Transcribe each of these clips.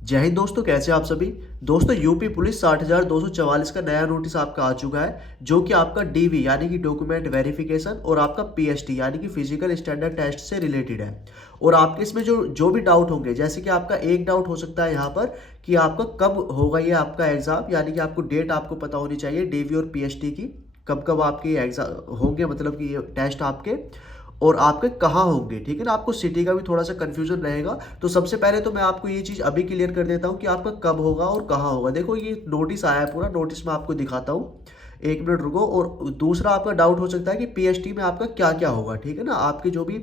जय हिंद दोस्तों, कैसे आप सभी। दोस्तों, यूपी पुलिस 60,244 का नया नोटिस आपका आ चुका है, जो कि आपका डीवी यानी कि डॉक्यूमेंट वेरिफिकेशन और आपका पीएसटी यानी कि फिजिकल स्टैंडर्ड टेस्ट से रिलेटेड है। और आपके इसमें जो जो भी डाउट होंगे, जैसे कि आपका एक डाउट हो सकता है यहाँ पर कि आपका कब होगा ये आपका एग्जाम, यानी कि आपको डेट आपको पता होनी चाहिए डीवी और पीएसटी की, कब कब आपके एग्जाम होंगे, मतलब कि ये टेस्ट आपके और आपके कहाँ होंगे। ठीक है ना, आपको सिटी का भी थोड़ा सा कंफ्यूजन रहेगा। तो सबसे पहले तो मैं आपको ये चीज़ अभी क्लियर कर देता हूँ कि आपका कब होगा और कहाँ होगा। देखो, ये नोटिस आया है, पूरा नोटिस मैं आपको दिखाता हूँ, एक मिनट रुको। और दूसरा आपका डाउट हो सकता है कि पीएसटी में आपका क्या क्या होगा। ठीक है ना, आपके जो भी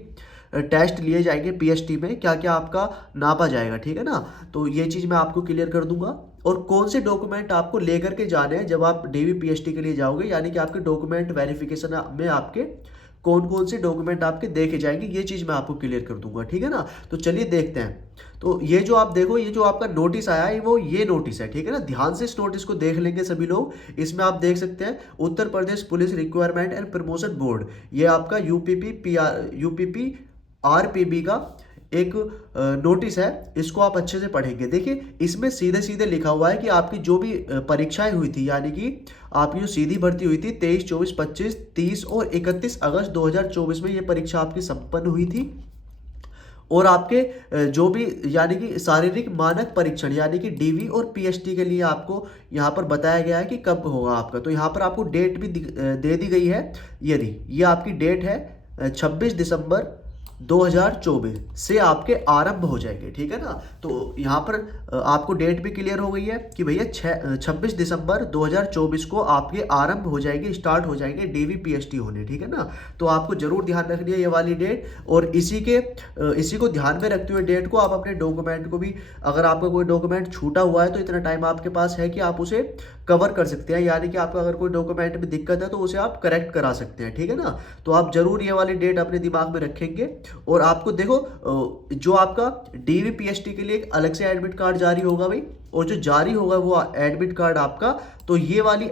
टेस्ट लिए जाएंगे पीएसटी में क्या क्या आपका नापा जाएगा। ठीक है ना, तो ये चीज़ मैं आपको क्लियर कर दूंगा। और कौन से डॉक्यूमेंट आपको लेकर के जाने हैं जब आप डीवी पीएसटी के लिए जाओगे, यानी कि आपके डॉक्यूमेंट वेरिफिकेशन में आपके कौन कौन से डॉक्यूमेंट आपके देखे जाएंगे, ये चीज़ मैं आपको क्लियर कर दूंगा। ठीक है ना, तो चलिए देखते हैं। तो ये जो आप देखो, ये जो आपका नोटिस आया है वो ये नोटिस है। ठीक है ना, ध्यान से इस नोटिस को देख लेंगे सभी लोग। इसमें आप देख सकते हैं Uttar Pradesh police requirement and promotion board, ये आपका यूपीपी आरपीबी का एक नोटिस है। इसको आप अच्छे से पढ़ेंगे। देखिए, इसमें सीधे सीधे लिखा हुआ है कि आपकी जो भी परीक्षाएं हुई थी, यानी कि आपकी जो सीधी भर्ती हुई थी 23, 24, 25, 30 और 31 अगस्त 2024 में ये परीक्षा आपकी संपन्न हुई थी। और आपके जो भी यानी कि शारीरिक मानक परीक्षण यानी कि डीवी और पीएसटी के लिए आपको यहाँ पर बताया गया है कि कब होगा आपका। तो यहाँ पर आपको डेट भी दे दी गई है। ये आपकी डेट है 26 दिसंबर 2024 से आपके आरंभ हो जाएंगे। ठीक है ना, तो यहाँ पर आपको डेट भी क्लियर हो गई है कि भैया 26 दिसंबर 2024 को आपके आरंभ हो जाएंगे, स्टार्ट हो जाएंगे डीवी पीएसटी होने। ठीक है ना, तो आपको जरूर ध्यान रखनी है ये वाली डेट। और इसी को ध्यान में रखते हुए डेट को आप अपने डॉक्यूमेंट को भी, अगर आपका कोई डॉक्यूमेंट छूटा हुआ है तो इतना टाइम आपके पास है कि आप उसे कवर कर सकते हैं, यानी कि आपका अगर कोई डॉक्यूमेंट में दिक्कत है तो उसे आप करेक्ट करा सकते हैं। ठीक है ना, तो आप जरूर ये वाली डेट अपने दिमाग में रखेंगे। और आपको देखो, जो आपका डीवी पीएसटी के लिए एक अलग से एडमिट कार्ड जारी होगा भाई, और जो जारी होगा वो एडमिट कार्ड आपका, तो ये वाली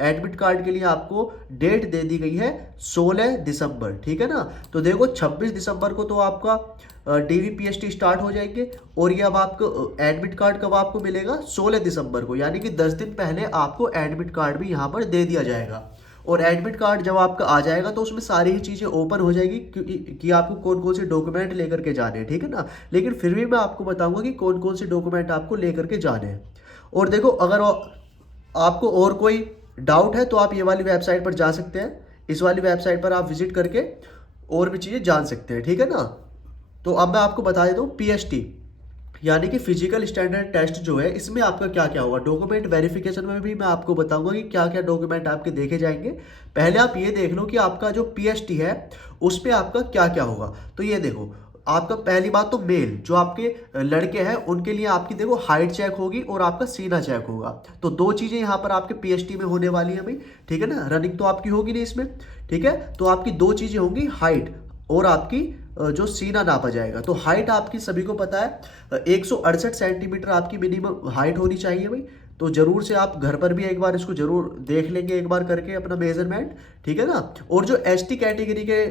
एडमिट कार्ड के लिए आपको डेट दे दी गई है 16 दिसंबर। ठीक है ना, तो देखो 26 दिसंबर को तो आपका डीवी पीएसटी स्टार्ट हो जाएंगे। और ये अब आपको एडमिट कार्ड कब आपको मिलेगा, 16 दिसंबर को, यानी कि 10 दिन पहले आपको एडमिट कार्ड भी यहाँ पर दे दिया जाएगा। और एडमिट कार्ड जब आपका आ जाएगा तो उसमें सारी ही चीज़ें ओपन हो जाएगी कि आपको कौन कौन से डॉक्यूमेंट लेकर के जाने हैं। ठीक है ना, लेकिन फिर भी मैं आपको बताऊंगा कि कौन कौन से डॉक्यूमेंट आपको लेकर के जाने हैं। और देखो, अगर आपको और कोई डाउट है तो आप ये वाली वेबसाइट पर जा सकते हैं। इस वाली वेबसाइट पर आप विजिट करके और भी चीज़ें जान सकते हैं। ठीक है ना, तो अब मैं आपको बता देता हूँ पीएसटी यानी कि फिजिकल स्टैंडर्ड टेस्ट जो है, इसमें आपका क्या क्या होगा। डॉक्यूमेंट वेरिफिकेशन में भी मैं आपको बताऊंगा कि क्या क्या डॉक्यूमेंट आपके देखे जाएंगे। पहले आप ये देख लो कि आपका जो पीएसटी है उस पर आपका क्या क्या होगा। तो ये देखो, आपका पहली बात तो मेल जो आपके लड़के हैं उनके लिए आपकी देखो हाइट चेक होगी और आपका सीना चेक होगा। तो दो चीज़ें यहाँ पर आपके पीएसटी में होने वाली है भाई। ठीक है ना, रनिंग तो आपकी होगी नहीं इसमें। ठीक है, तो आपकी दो चीज़ें होंगी, हाइट और आपकी जो सीना नापा जाएगा। तो हाइट आपकी सभी को पता है 168 सेंटीमीटर आपकी मिनिमम हाइट होनी चाहिए भाई। तो जरूर से आप घर पर भी एक बार इसको जरूर देख लेंगे, एक बार करके अपना मेजरमेंट। ठीक है ना, और जो एसटी कैटेगरी के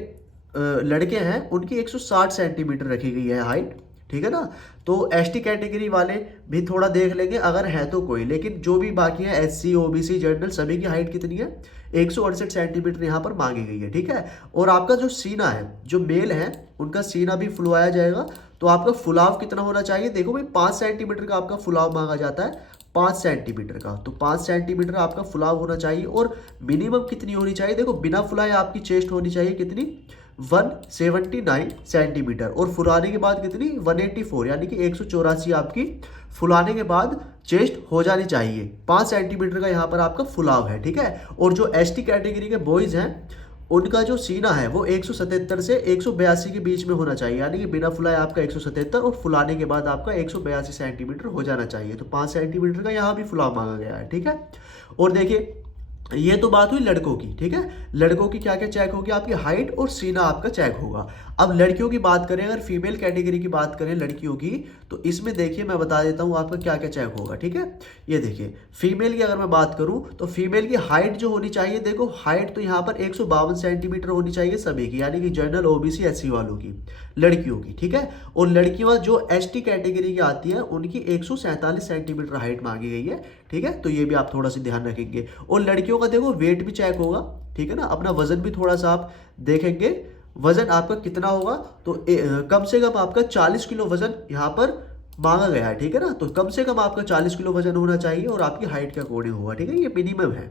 लड़के हैं उनकी 160 सेंटीमीटर रखी गई है हाइट। ठीक है ना, तो एसटी कैटेगरी वाले भी थोड़ा देख लेंगे अगर है तो कोई, लेकिन जो भी बाकी है एससी ओबीसी जनरल सभी की हाइट कितनी है, 168 सेंटीमीटर यहाँ पर मांगी गई है। ठीक है, और आपका जो सीना है, जो मेल है उनका सीना भी फुलवाया जाएगा। तो आपका फुलाव कितना होना चाहिए, देखो भाई 5 सेंटीमीटर का आपका फुलाव मांगा जाता है, 5 सेंटीमीटर का। तो 5 सेंटीमीटर आपका फुलाव होना चाहिए। और मिनिमम कितनी होनी चाहिए, देखो बिना फुलाए आपकी चेस्ट होनी चाहिए कितनी, 179 सेंटीमीटर। और फुलाने के बाद कितनी, 184, यानी कि 184 आपकी फुलाने के बाद चेस्ट हो जानी चाहिए। 5 सेंटीमीटर का यहाँ पर आपका फुलाव है। ठीक है, और जो एसटी कैटेगरी के बॉयज़ हैं उनका जो सीना है वो 177 से 182 के बीच में होना चाहिए, यानी कि बिना फुलाए आपका 177 और फुलाने के बाद आपका 182 सेंटीमीटर हो जाना चाहिए। तो 5 सेंटीमीटर का यहाँ भी फुलाव मांगा गया है। ठीक है, और देखिए, ये तो बात हुई लड़कों की। ठीक है, लड़कों की क्या क्या चेक होगी, आपकी हाइट और सीना आपका चेक होगा। अब लड़कियों की बात करें, अगर फीमेल कैटेगरी की बात करें लड़कियों की, तो इसमें देखिए मैं बता देता हूँ आपका क्या क्या चेक होगा। ठीक है, ये देखिए, फीमेल की अगर मैं बात करूँ तो फीमेल की हाइट जो होनी चाहिए, देखो हाइट तो यहाँ पर 152 सेंटीमीटर होनी चाहिए सभी की, यानी कि जनरल ओबीसी एससी वालों की। लड़कियों की, ठीक है। और लड़कियां जो एसटी कैटेगरी की आती है उनकी 147 सेंटीमीटर हाइट मांगी गई है, ठीक है। तो ये भी आप थोड़ा सा ध्यान रखेंगे। और लड़कियों का देखो वेट भी चेक होगा, ठीक है ना, अपना वजन भी थोड़ा सा आप देखेंगे, वजन आपका कितना होगा। तो कम से कम आपका 40 किलो वजन यहाँ पर मांगा गया है, ठीक है ना। तो कम से कम आपका 40 किलो वजन होना चाहिए और आपकी हाइट के अकॉर्डिंग होगा, ठीक है। ये मिनिमम है,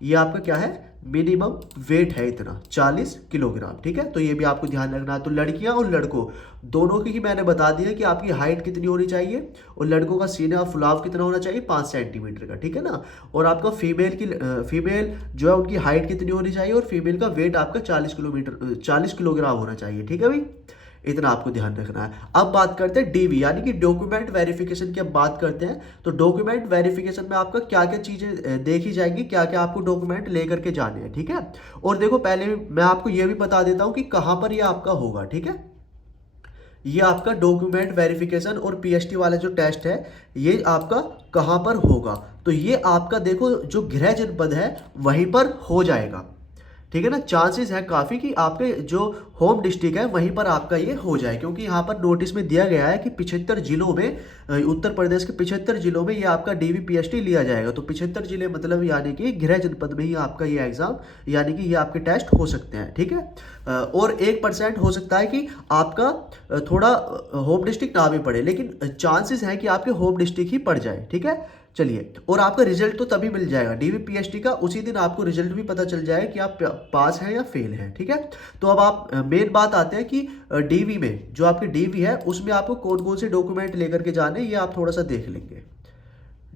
ये आपका क्या है, मिनिमम वेट है इतना 40 किलोग्राम, ठीक है। तो ये भी आपको ध्यान रखना है। तो लड़कियां और लड़कों दोनों की ही मैंने बता दिया कि आपकी हाइट कितनी होनी चाहिए, और लड़कों का सीने और फुलाव कितना होना चाहिए, 5 सेंटीमीटर का, ठीक है ना। और आपका फीमेल जो है उनकी हाइट कितनी होनी चाहिए, और फीमेल का वेट आपका 40 किलोग्राम होना चाहिए, ठीक है भाई। इतना आपको ध्यान रखना है। अब बात करते हैं डीवी यानी कि डॉक्यूमेंट वेरिफिकेशन की। अब बात करते हैं तो डॉक्यूमेंट वेरिफिकेशन में आपका क्या क्या चीजें देखी जाएंगी, क्या क्या आपको डॉक्यूमेंट लेकर के जाने हैं, ठीक है। और देखो पहले मैं आपको यह भी बता देता हूं कि कहां पर यह आपका होगा, ठीक है। ये आपका डॉक्यूमेंट वेरिफिकेशन और पीएसटी वाला जो टेस्ट है ये आपका कहां पर होगा। तो ये आपका देखो जो गृह जनपद है वहीं पर हो जाएगा, ठीक है ना। चांसेस है काफ़ी कि आपके जो होम डिस्ट्रिक्ट है वहीं पर आपका ये हो जाए, क्योंकि यहाँ पर नोटिस में दिया गया है कि 75 जिलों में, उत्तर प्रदेश के 75 जिलों में ये आपका डीवीपीएसटी लिया जाएगा। तो 75 जिले मतलब यानी कि गृह जनपद में ही आपका ये एग्जाम यानी कि ये आपके टेस्ट हो सकते हैं, ठीक है। और 1% हो सकता है कि आपका थोड़ा होम डिस्ट्रिक्ट ना भी पड़े, लेकिन चांसेस है कि आपके होम डिस्ट्रिक्ट ही पड़ जाए, ठीक है। चलिए, और आपका रिजल्ट तो तभी मिल जाएगा डीवीपीएसटी का, उसी दिन आपको रिजल्ट भी पता चल जाएगा कि आप पास हैं या फेल हैं, ठीक है। तो अब आप मेन बात आते हैं कि डीवी में जो आपकी डीवी है उसमें आपको कौन कौन से डॉक्यूमेंट लेकर के जाने, ये आप थोड़ा सा देख लेंगे।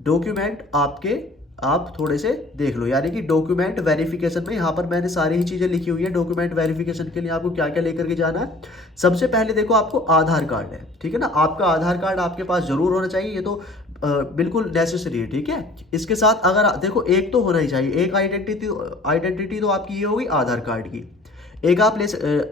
डॉक्यूमेंट आपके आप थोड़े से देख लो, यानी कि डॉक्यूमेंट वेरिफिकेशन में यहाँ पर मैंने सारी ही चीज़ें लिखी हुई है। डॉक्यूमेंट वेरिफिकेशन के लिए आपको क्या क्या लेकर के जाना है। सबसे पहले देखो आपको आधार कार्ड है, ठीक है ना। आपका आधार कार्ड आपके पास जरूर होना चाहिए, ये तो बिल्कुल नेसेसरी है, ठीक है। इसके साथ अगर देखो एक तो होना ही चाहिए, एक आइडेंटिटी तो आपकी ये होगी आधार कार्ड की। एक आप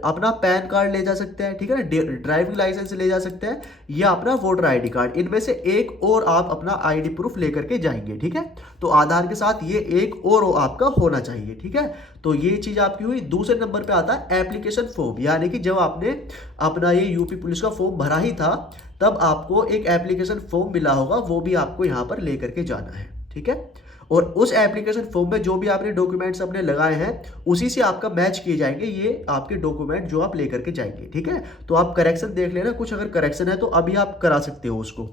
अपना पैन कार्ड ले जा सकते हैं, ठीक है ना, ड्राइविंग लाइसेंस ले जा सकते हैं, या अपना वोटर आईडी कार्ड, इनमें से एक और आप अपना आईडी प्रूफ लेकर के जाएंगे, ठीक है। तो आधार के साथ ये एक और आपका होना चाहिए, ठीक है। तो ये चीज आपकी हुई। दूसरे नंबर पे आता है एप्लीकेशन फॉर्म, यानी कि जब आपने अपना ये यूपी पुलिस का फॉर्म भरा ही था तब आपको एक एप्लीकेशन फॉर्म मिला होगा, वो भी आपको यहाँ पर लेकर के जाना है, ठीक है। और उस एप्लीकेशन फॉर्म में जो भी आपने डॉक्यूमेंट्स अपने लगाए हैं उसी से आपका मैच किए जाएंगे ये आपके डॉक्यूमेंट जो आप लेकर के जाएंगे, ठीक है। तो आप करेक्शन देख लेना, कुछ अगर करेक्शन है तो अभी आप करा सकते हो उसको,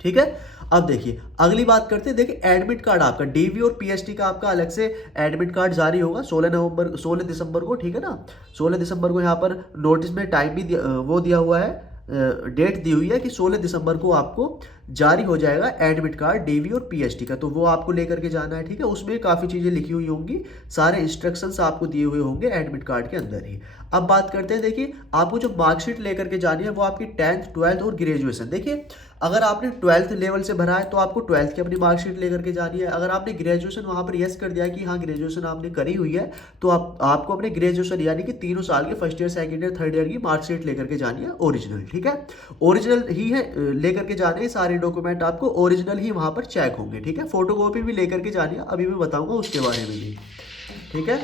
ठीक है। अब देखिए अगली बात करते हैं। देखिए एडमिट कार्ड आपका डीवी और पीएसटी का आपका अलग से एडमिट कार्ड जारी होगा 16 दिसंबर को, ठीक है ना। 16 दिसंबर को यहाँ पर नोटिस में टाइम भी वो दिया हुआ है, डेट दी हुई है कि 16 दिसंबर को आपको जारी हो जाएगा एडमिट कार्ड डीवी और पीएसटी का। तो वो आपको लेकर के जाना है, ठीक है। उसमें काफ़ी चीज़ें लिखी हुई होंगी, सारे इंस्ट्रक्शंस आपको दिए हुए होंगे एडमिट कार्ड के अंदर ही। अब बात करते हैं, देखिए आपको जो मार्कशीट लेकर के जानी है वो आपकी 10th 12th और ग्रेजुएशन। देखिए अगर आपने 12th लेवल से भरा है तो आपको 12th की अपनी मार्कशीट लेकर के जानी है। अगर आपने ग्रेजुएशन वहाँ पर यस कर दिया है कि हाँ ग्रेजुएशन आपने करी हुई है, तो आपको अपने ग्रेजुएशन यानी कि तीनों साल के first year, second year, third year की मार्कशीट लेकर के जानी है ओरिजिनल, ठीक है। ओरिजिनल ही है लेकर के जाने, सारे डॉक्यूमेंट आपको ओरिजिनल ही वहाँ पर चेक होंगे, ठीक है। फोटोकॉपी भी लेकर के जानी है, अभी मैं बताऊँगा उसके बारे में भी, ठीक है।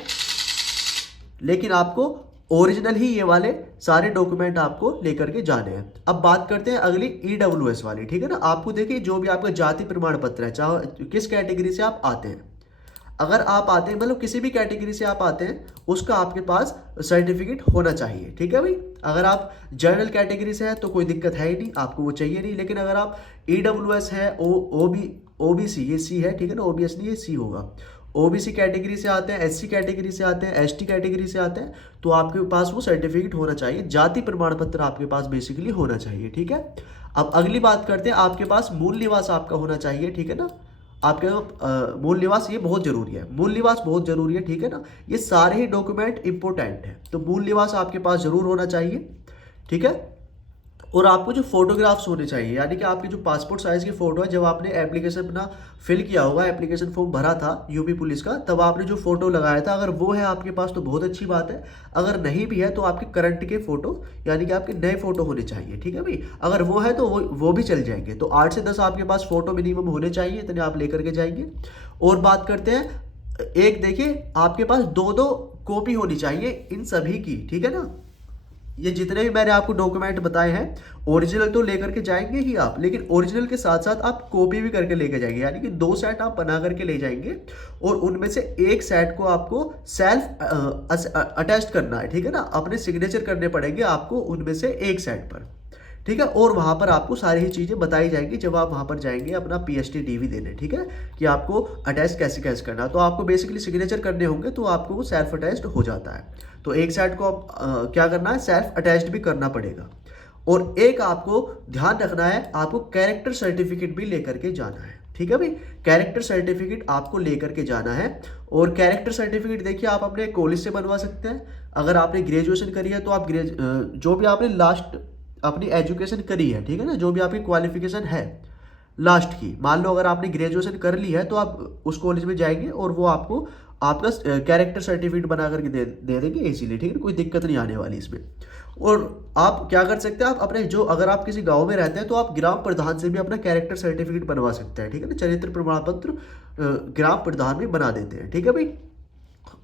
लेकिन आपको ओरिजिनल ही ये वाले सारे डॉक्यूमेंट आपको लेकर के जाने हैं। अब बात करते हैं अगली ईडब्ल्यूएस वाली, ठीक है ना। आपको देखिए जो भी आपका जाति प्रमाण पत्र है, चाहे किस कैटेगरी से आप आते हैं, अगर आप आते हैं मतलब किसी भी कैटेगरी से आप आते हैं उसका आपके पास सर्टिफिकेट होना चाहिए, ठीक है भाई। अगर आप जनरल कैटेगरी से हैं तो कोई दिक्कत है ही नहीं, आपको वो चाहिए नहीं। लेकिन अगर आप ईडब्ल्यूएस है, ओबीसी, ये सी है, ठीक है ना, ओबीएस नहीं ये सी होगा। ओबीसी कैटेगरी से आते हैं, एससी कैटेगरी से आते हैं, एसटी कैटेगरी से आते हैं, तो आपके पास वो सर्टिफिकेट होना चाहिए, जाति प्रमाण पत्र आपके पास बेसिकली होना चाहिए, ठीक है। अब अगली बात करते हैं, आपके पास मूल निवास आपका होना चाहिए, ठीक है ना। आपके मूल निवास ये बहुत जरूरी है, मूल निवास बहुत जरूरी है, ठीक है ना। ये सारे ही डॉक्यूमेंट इंपॉर्टेंट है, तो मूल निवास आपके पास जरूर होना चाहिए, ठीक है। और आपको जो फोटोग्राफ्स होने चाहिए, यानी कि आपकी जो पासपोर्ट साइज की फोटो है, जब आपने एप्लीकेशन अपना फिल किया होगा, एप्लीकेशन फॉर्म भरा था यूपी पुलिस का, तब आपने जो फोटो लगाया था, अगर वो है आपके पास तो बहुत अच्छी बात है। अगर नहीं भी है तो आपके करंट के फोटो यानी कि आपके नए फोटो होने चाहिए, ठीक है भाई। अगर वो है तो वो भी चल जाएंगे। तो 8 से 10 आपके पास फोटो मिनिमम होने चाहिए, इतने आप लेकर के जाएंगे। और बात करते हैं, एक देखिए आपके पास 2-2 कॉपी होनी चाहिए इन सभी की, ठीक है ना। ये जितने भी मैंने आपको डॉक्यूमेंट बताए हैं ओरिजिनल तो लेकर के जाएंगे ही आप, लेकिन ओरिजिनल के साथ साथ आप कॉपी भी करके लेके जाएंगे, यानी कि 2 सेट आप बना करके ले जाएंगे और उनमें से एक सेट को आपको सेल्फ अटैच करना है, ठीक है ना, अपने सिग्नेचर करने पड़ेंगे आपको उनमें से एक सेट पर, ठीक है। और वहाँ पर आपको सारी ही चीज़ें बताई जाएंगी जब आप वहाँ पर जाएंगे अपना पीएचटी डीवी देने, ठीक है, कि आपको अटैच कैसे कैसे करना। तो आपको बेसिकली सिग्नेचर करने होंगे तो आपको वो सेल्फ अटैच्ड हो जाता है। तो एक साइड को आप क्या करना है, सेल्फ अटैच्ड भी करना पड़ेगा। और एक आपको ध्यान रखना है, आपको कैरेक्टर सर्टिफिकेट भी लेकर के जाना है, ठीक है भाई। कैरेक्टर सर्टिफिकेट आपको लेकर के जाना है। और कैरेक्टर सर्टिफिकेट देखिए आप अपने कॉलेज से बनवा सकते हैं। अगर आपने ग्रेजुएशन करी है तो आप जो भी आपने लास्ट अपनी एजुकेशन करी है, ठीक है ना, जो भी आपकी क्वालिफिकेशन है लास्ट की, मान लो अगर आपने ग्रेजुएशन कर ली है तो आप उस कॉलेज में जाएंगे और वो आपको आपका कैरेक्टर सर्टिफिकेट बना करके दे देंगे इसीलिए, ठीक है, कोई दिक्कत नहीं आने वाली इसमें। और आप क्या कर सकते हैं, आप अपने जो अगर आप किसी गांव में रहते हैं तो आप ग्राम प्रधान से भी अपना कैरेक्टर सर्टिफिकेट बनवा सकते हैं, ठीक है ना, चरित्र प्रमाण पत्र ग्राम प्रधान भी बना देते हैं, ठीक है भाई।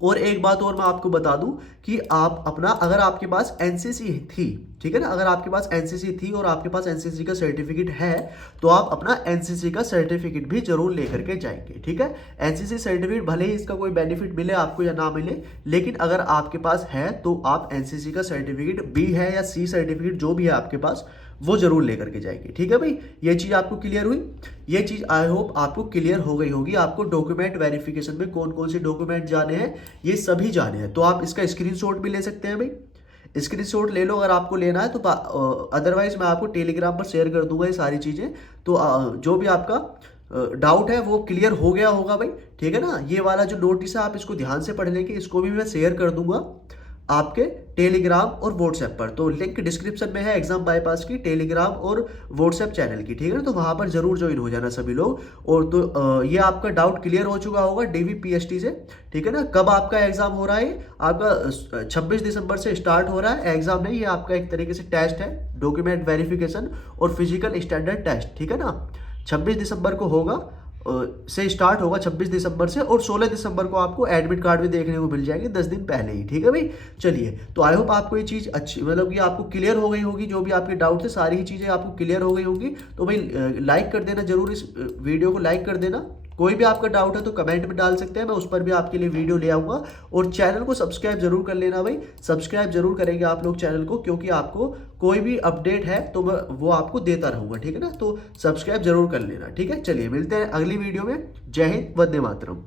और एक बात और मैं आपको बता दूं कि आप अपना अगर आपके पास एनसीसी थी, ठीक है ना, अगर आपके पास एनसीसी थी और आपके पास एनसीसी का सर्टिफिकेट है तो आप अपना एनसीसी का सर्टिफिकेट भी जरूर लेकर के जाएंगे, ठीक है। एनसीसी सर्टिफिकेट भले ही इसका कोई बेनिफिट मिले आपको या ना मिले, लेकिन अगर आपके पास है तो आप एनसीसी का सर्टिफिकेट बी है या सी सर्टिफिकेट जो भी है आपके पास वो जरूर लेकर के जाएंगे, ठीक है भाई। ये चीज़ आपको क्लियर हुई, ये चीज़ आई होप आपको क्लियर हो गई होगी। आपको डॉक्यूमेंट वेरिफिकेशन में कौन कौन से डॉक्यूमेंट जाने हैं ये सभी जाने हैं, तो आप इसका स्क्रीनशॉट भी ले सकते हैं भाई, स्क्रीनशॉट ले लो अगर आपको लेना है तो। अदरवाइज मैं आपको टेलीग्राम पर शेयर कर दूंगा ये सारी चीज़ें। तो जो भी आपका डाउट है वो क्लियर हो गया होगा भाई, ठीक है ना। ये वाला जो नोटिस है आप इसको ध्यान से पढ़ लेंगे, इसको भी मैं शेयर कर दूंगा आपके टेलीग्राम और व्हाट्सएप पर। तो लिंक डिस्क्रिप्शन में है एग्जाम बाईपास की टेलीग्राम और व्हाट्सएप चैनल की, ठीक है ना, तो वहां पर जरूर ज्वाइन हो जाना सभी लोग। और तो ये आपका डाउट क्लियर हो चुका होगा डीवी पीएचटी से, ठीक है ना। कब आपका एग्जाम हो रहा है, आपका 26 दिसंबर से स्टार्ट हो रहा है। एग्जाम नहीं, ये आपका एक तरीके से टेस्ट है, डॉक्यूमेंट वेरिफिकेशन और फिजिकल स्टैंडर्ड टेस्ट, ठीक है ना। 26 दिसंबर को होगा, से स्टार्ट होगा 26 दिसंबर से, और 16 दिसंबर को आपको एडमिट कार्ड भी देखने को मिल जाएंगे 10 दिन पहले ही, ठीक है भाई। चलिए, तो आई होप आपको ये चीज़ अच्छी मतलब कि आपको क्लियर हो गई होगी, जो भी आपके डाउट थे सारी ही चीज़ें आपको क्लियर हो गई होंगी। तो भाई लाइक कर देना जरूर, इस वीडियो को लाइक कर देना। कोई भी आपका डाउट है तो कमेंट में डाल सकते हैं, मैं उस पर भी आपके लिए वीडियो ले आऊँगा। और चैनल को सब्सक्राइब जरूर कर लेना भाई, सब्सक्राइब जरूर करेंगे आप लोग चैनल को, क्योंकि आपको कोई भी अपडेट है तो मैं वो आपको देता रहूँगा, ठीक है ना। तो सब्सक्राइब जरूर कर लेना, ठीक है। चलिए मिलते हैं अगली वीडियो में। जय हिंद, वंदे मातरम।